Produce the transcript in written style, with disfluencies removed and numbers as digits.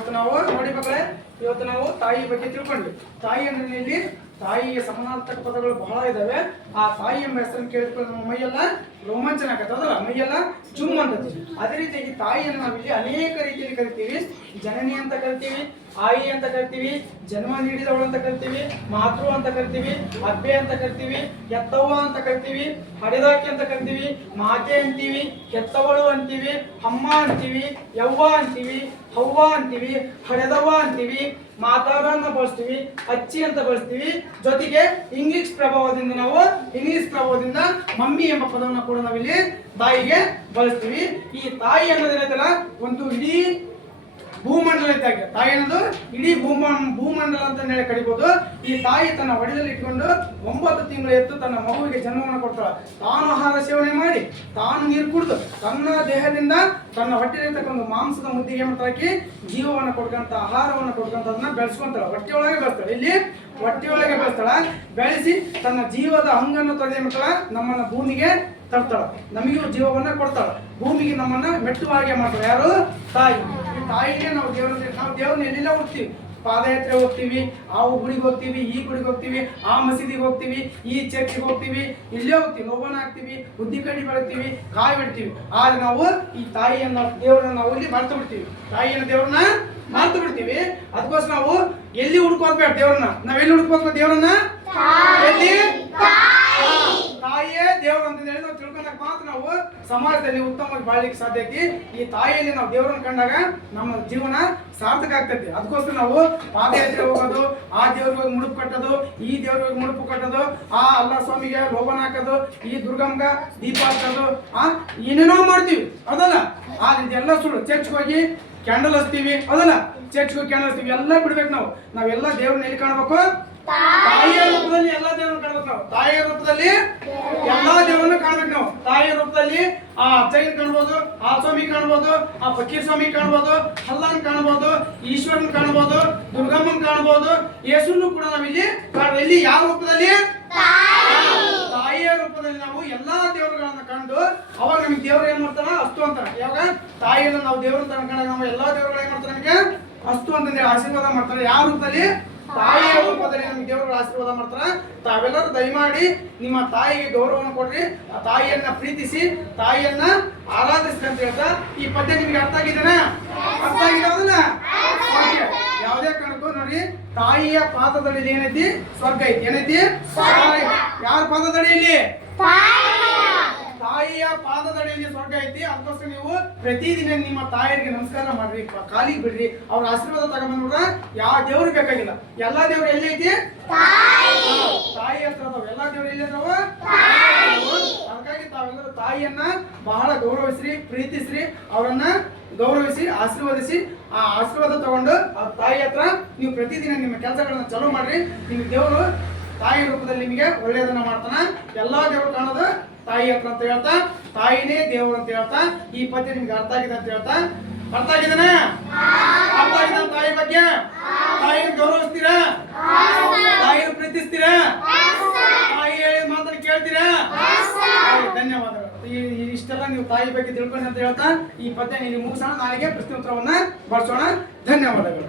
ಇವತ್ತು ನಾವು ನೋಡಿ ಮಕ್ಕಳೇ, ಇವತ್ತು ನಾವು ತಾಯಿ ಬಗ್ಗೆ ತಿಳ್ಕೊಂಡ್ವಿ. ತಾಯಿ ಅಂದ್ರೆ ಇಲ್ಲಿ ತಾಯಿಯ ಸಮಾನಾರ್ಥಕ ಪದಗಳು ಬಹಳ ಇದಾವೆ. ಆ ತಾಯಿ ಎಂಬ ಹೆಸರನ್ನು ಕೇಳಿದ್ರೆ ನಮ್ಮ ಮೈಯೆಲ್ಲ ರೋಮಾಂಚನ ಆಗತ್ತೆ, ಅದಲ್ಲ ಮೈಯೆಲ್ಲ ಜುಮ್ ಅಂತದೆ. ಅದೇ ರೀತಿಯಾಗಿ ತಾಯಿಯನ್ನು ನಾವಿಲ್ಲಿ ಅನೇಕ ರೀತಿಯಲ್ಲಿ ಕರಿತೀವಿ. ಜನನಿ ಅಂತ ಕರಿತೀವಿ, ಆಯಿ ಅಂತ ಕರಿತೀವಿ, ಜನ್ಮ ನೀಡಿದವಳು ಅಂತ ಕರಿತೀವಿ, ಮಾತೃ ಅಂತ ಕರಿತೀವಿ, ಅಬ್ಬೆ ಅಂತ ಕರಿತೀವಿ, ಎತ್ತವ್ವ ಅಂತ ಕರಿತೀವಿ, ಹಡೆದಾಕಿ ಅಂತ ಕರಿತೀವಿ, ಮಾತೆ ಅಂತೀವಿ, ಹೆತ್ತವಳು ಅಂತೀವಿ, ಅಮ್ಮ ಅಂತೀವಿ, ಯವ್ವ ಅಂತೀವಿ, ಹವ್ವ ಅಂತೀವಿ, ಹಡೆದವ್ವ ಅಂತೀವಿ, ಮಾತಾಡನ್ನ ಬಳಸ್ತೀವಿ, ಅಚ್ಚಿ ಅಂತ ಬಳಸ್ತೀವಿ. ಜೊತೆಗೆ ಇಂಗ್ಲಿಷ್ ಪ್ರಭಾವದಿಂದ ಮಮ್ಮಿ ಎಂಬ ಪದವನ್ನು ಕೂಡ ನಾವಿಲ್ಲಿ ತಾಯಿಗೆ ಬಳಸ್ತೀವಿ. ಈ ತಾಯಿ ಅನ್ನೋದೇನೈತಲ್ಲ ಒಂದು ಇಡೀ ಭೂಮಂಡಲ ಇದ್ದಾಗ ತಾಯಿ ಅನ್ನೋದು ಇಡೀ ಭೂಮಂಡಲ ಅಂತ ಹೇಳಿ ಕರಿಬಹುದು. ಈ ತಾಯಿ ತನ್ನ ಒಡೆಯಲ್ಲಿ ಇಟ್ಕೊಂಡು 9 ತಿಂಗಳು ಎತ್ತು ತನ್ನ ಮಗುವಿಗೆ ಜನ್ಮವನ್ನು ಕೊಡ್ತಾಳೆ. ತಾನು ಆಹಾರ ಸೇವನೆ ಮಾಡಿ, ತಾನು ನೀರು ಕುಡಿದು, ತನ್ನ ದೇಹದಿಂದ ತನ್ನ ಹೊಟ್ಟೆಲಿರ್ತಕ್ಕಂಥ ಮಾಂಸದ ಮುದ್ದಿಗೆ ಹಾಕಿ ಜೀವವನ್ನು ಕೊಡ್ಕಂತ ಆಹಾರವನ್ನು ಕೊಡ್ಕಂತ ಅದನ್ನ ಬೆಳೆಸ್ಕೊಂತಾಳೆ. ಹೊಟ್ಟೆಯೊಳಗೆ ಬೆಳೆಸ್ತಾಳೆ, ಇಲ್ಲಿ ಹೊಟ್ಟೆಯೊಳಗೆ ಬೆಳೆಸ್ತಾಳ. ಬೆಳೆಸಿ ತನ್ನ ಜೀವದ ಹಂಗನ್ನು ತೊಳೆದ ಮಾಡ್ತಾಳ, ನಮ್ಮನ್ನ ಭೂಮಿಗೆ ತರ್ತಾಳ, ನಮಗೂ ಜೀವವನ್ನ ಕೊಡ್ತಾಳ, ಭೂಮಿಗೆ ನಮ್ಮನ್ನ ಮೆಟ್ಟುವಾಗೆ ಮಾಡ್ತಾಳೆ. ಯಾರು? ತಾಯಿ. ಈ ತಾಯಿಗೆ ನಾವು ದೇವ್ರನ್ನ ಎಲ್ಲೆಲ್ಲ ಹೋಗ್ತೀವಿ, ಪಾದಯಾತ್ರೆ ಹೋಗ್ತೀವಿ, ಆ ಗುಡಿಗೆ ಹೋಗ್ತೀವಿ, ಈ ಗುಡಿಗೆ ಹೋಗ್ತೀವಿ, ಆ ಮಸೀದಿಗೆ ಹೋಗ್ತೀವಿ, ಈ ಚರ್ಚಿಗೆ ಹೋಗ್ತೀವಿ, ಇಲ್ಲೇ ಹೋಗ್ತೀವಿ, ಲೋಬನ ಹಾಕ್ತೀವಿ, ಬುದ್ಧಿ ಕಡ್ಡಿ ಬೆಳಿತೀವಿ, ಕಾಯಿ ಬಿಡ್ತೀವಿ. ಆದ್ರೆ ನಾವು ಈ ತಾಯಿಯನ್ನ ದೇವರನ್ನ ನಾವು ಇಲ್ಲಿ ಮರ್ತು ಬಿಡ್ತೀವಿ, ತಾಯಿಯನ್ನ ದೇವ್ರನ್ನ ಮರ್ತು ಬಿಡ್ತೀವಿ. ಅದಕ್ಕೋಸ್ಕರ ನಾವು ಎಲ್ಲಿ ಹುಡ್ಕೋದ್ಬೇಡ ದೇವ್ರನ್ನ, ನಾವೆಲ್ಲಿ ಹುಡ್ಕೋಬೇಕು ದೇವ್ರನ್ನ? ಎಲ್ಲಿ? ತಾಯಿಯೇ ದೇವರು ಅಂತ ಹೇಳಿ ನಾವು ತಿಳ್ಕೊಂಡಾಗ ಮಾತ್ರ ನಾವು ಸಮಾಜದಲ್ಲಿ ಉತ್ತಮವಾಗಿ ಬಾಳ್ಲಿಕ್ಕೆ ಸಾಧ್ಯ ಐತಿ. ಈ ತಾಯಿಯಲ್ಲಿ ನಾವು ದೇವರನ್ನು ಕಂಡಾಗ ನಮ್ಮ ಜೀವನ ಸಾರ್ಥಕ ಆಗ್ತೈತಿ. ಅದಕ್ಕೋಸ್ಕರ ನಾವು ಪಾದಯಾತ್ರೆ ಹೋಗೋದು, ಆ ದೇವ್ರಿಗೆ ಹೋಗಿ ಮುಡುಪು ಕಟ್ಟೋದು, ಈ ದೇವ್ರಿಗೆ ಮುಡುಪು ಕಟ್ಟೋದು, ಆ ಅಲ್ಲ ಸ್ವಾಮಿಗೆ ಲೋಬನ ಹಾಕೋದು, ಈ ದುರ್ಗಮ್ಗ ದೀಪ ಹಾಕೋದು, ಏನೇನೋ ಮಾಡ್ತೀವಿ, ಅದಲ್ಲ. ಆದ್ರೆ ಇದೆಲ್ಲ ಸುಳ್ಳು. ಚರ್ಚ್ಗೆ ಹೋಗಿ ಕ್ಯಾಂಡಲ್ ಹಚ್ತೀವಿ, ಅದಲ್ಲ, ಚರ್ಚ್ಗೆ ಹೋಗಿ ಕ್ಯಾಂಡಲ್ ಹಚ್ತೀವಿ, ಎಲ್ಲ ಬಿಡ್ಬೇಕು. ನಾವೆಲ್ಲ ದೇವ್ರನ್ನ ಎಲ್ಲಿ ಕಾಣಬೇಕು? ತಾಯಿಯ ರೂಪದಲ್ಲಿ ಎಲ್ಲಾ ದೇವರನ್ನು ಕಾಣಬೇಕು ನಾವು. ತಾಯಿಯ ರೂಪದಲ್ಲಿ ಎಲ್ಲಾ ದೇವರನ್ನು ಕಾಣಬೇಕು ನಾವು. ತಾಯಿಯ ರೂಪದಲ್ಲಿ ಆ ಅಜ್ಜಯ್ಯನ್ ಕಾಣ್ಬೋದು, ಆ ಸ್ವಾಮಿ ಕಾಣ್ಬೋದು, ಆ ಫಕೀರ್ ಸ್ವಾಮಿ ಕಾಣ್ಬೋದು, ಹಲ್ಲನ್ ಕಾಣ್ಬೋದು, ಈಶ್ವರನ್ ಕಾಣ್ಬೋದು, ದುರ್ಗಮ್ಮನ್ ಕಾಣ್ಬೋದು, ಯೇಸುನ್ನು ಕೂಡ ನಾವಿಲ್ಲಿ ಎಲ್ಲಿ ಯಾವ ರೂಪದಲ್ಲಿ? ತಾಯಿಯ ರೂಪದಲ್ಲಿ ನಾವು ಎಲ್ಲಾ ದೇವರುಗಳನ್ನ ಕಂಡು ಅವಾಗ ನಮಗೆ ದೇವ್ರು ಏನ್ ಮಾಡ್ತಾರ? ಅಸ್ತು ಅಂತಾರ. ಯಾವಾಗ ತಾಯಿಯನ್ನು ನಾವು ದೇವ್ರ ಅಂತ ಕಂಡಾಗ ನಾವು ಎಲ್ಲಾ ದೇವರುಗಳು ಏನ್ ಮಾಡ್ತಾರೆ? ನಮಗೆ ಅಸ್ತು ಅಂತಂದೇಳಿ ಆಶೀರ್ವಾದ ಮಾಡ್ತಾರೆ. ಯಾವ ರೂಪದಲ್ಲಿ? ತಾಯಿಯ ರೂಪದಲ್ಲಿ ನಮ್ಗೆ ದೇವರುಗಳ ಆಶೀರ್ವಾದ ಮಾಡ್ತಾರ. ತಾವೆಲ್ಲರೂ ದಯಮಾಡಿ ನಿಮ್ಮ ತಾಯಿಗೆ ಗೌರವವನ್ನು ಕೊಡ್ರಿ, ಆ ತಾಯಿಯನ್ನ ಪ್ರೀತಿಸಿ, ತಾಯಿಯನ್ನ ಆರಾಧಿಸ್ರಿ ಅಂತ ಹೇಳ್ತಾ ಈ ಪದ್ಯ ನಿಮ್ಗೆ ಅರ್ಥ ಆಗಿದ್ದೇನೆ? ಅರ್ಥ ಆಗಿದಾವಲ್ಲ? ಯಾವುದೇ ಕಾರಣಕ್ಕೂ ನೋಡಿ, ತಾಯಿಯ ಪಾದದಡಿಯಲ್ಲಿ ಏನೈತಿ? ಸ್ವರ್ಗ ಐತಿ. ಏನೈತಿ? ಯಾರ ಪಾದದಡಿಯಲ್ಲಿ? ತಾಯಿಯ ಪಾದದಡಿಯಲ್ಲಿ ಸ್ವರ್ಗ ಐತಿ. ಅದಕ್ಕೋಸ್ಕರ ನೀವು ಪ್ರತಿದಿನ ನಿಮ್ಮ ತಾಯಿಯರಿಗೆ ನಮಸ್ಕಾರ ಮಾಡ್ರಿ, ಕಾಲಿಗೆ ಬಿಡ್ರಿ, ಅವ್ರ ಆಶೀರ್ವಾದ ತಗೊಂಡ್ಬಂದ್ರ ಯಾವ ದೇವ್ರು ಬೇಕಾಗಿಲ್ಲ. ಎಲ್ಲಾ ದೇವ್ರು ಎಲ್ಲಿ ಐತಿ? ತಾಯಿ ಹತ್ರ ಅದಾವ. ಎಲ್ಲಾ ದೇವ್ರು ಎಲ್ಲಿ ಅದಾವ? ಹಾಗಾಗಿ ತಾವೆಲ್ಲರೂ ತಾಯಿಯನ್ನ ಬಹಳ ಗೌರವಿಸ್ರಿ, ಪ್ರೀತಿಸ್ರಿ, ಅವರನ್ನ ಗೌರವಿಸಿ, ಆಶೀರ್ವದಿಸಿ, ಆ ಆಶೀರ್ವಾದ ತಗೊಂಡು ಆ ತಾಯಿ ಹತ್ರ ನೀವು ಪ್ರತಿದಿನ ನಿಮ್ಮ ಕೆಲಸಗಳನ್ನ ಚಾಲೂ ಮಾಡ್ರಿ. ನಿಮ್ಗೆ ದೇವರು ತಾಯಿ ರೂಪದಲ್ಲಿ ನಿಮಗೆ ಒಳ್ಳೆಯದನ್ನ ಮಾಡ್ತಾನ. ಎಲ್ಲಾ ದೇವ್ರು ಕಾಣೋದು ತಾಯಿ ಹತ್ರ ಅಂತ ಹೇಳ್ತಾ, ತಾಯಿನೇ ದೇವರು ಅಂತ ಹೇಳ್ತಾ ಈ ಪದ್ಯ ನಿಮ್ಗೆ ಅರ್ಥ ಆಗಿದೆ ಅಂತ ಹೇಳ್ತಾ, ಅರ್ಥ ಆಗಿದ್ದಾನೆ? ಅರ್ಥ ಆಗಿದೆ ತಾಯಿ ಬಗ್ಗೆ? ತಾಯಿನ ಗೌರವಿಸ್ತೀರಾ? ತಾಯಿನ ಪ್ರೀತಿಸ್ತೀರಾ? ತಾಯಿ ಹೇಳಿದ ಮಾತನ್ನು ಕೇಳ್ತೀರಾ? ಧನ್ಯವಾದಗಳು. ಇಷ್ಟೆಲ್ಲ ನೀವು ತಾಯಿ ಬಗ್ಗೆ ತಿಳ್ಕೊಂಡು ಅಂತ ಹೇಳ್ತಾ ಈ ಪದ್ಯ ನೀವು ಮುಗಿಸೋಣ. ನಾಳೆಗೆ ಪ್ರಶ್ನೆ ಉತ್ತರವನ್ನ ಬಳಸೋಣ. ಧನ್ಯವಾದಗಳು.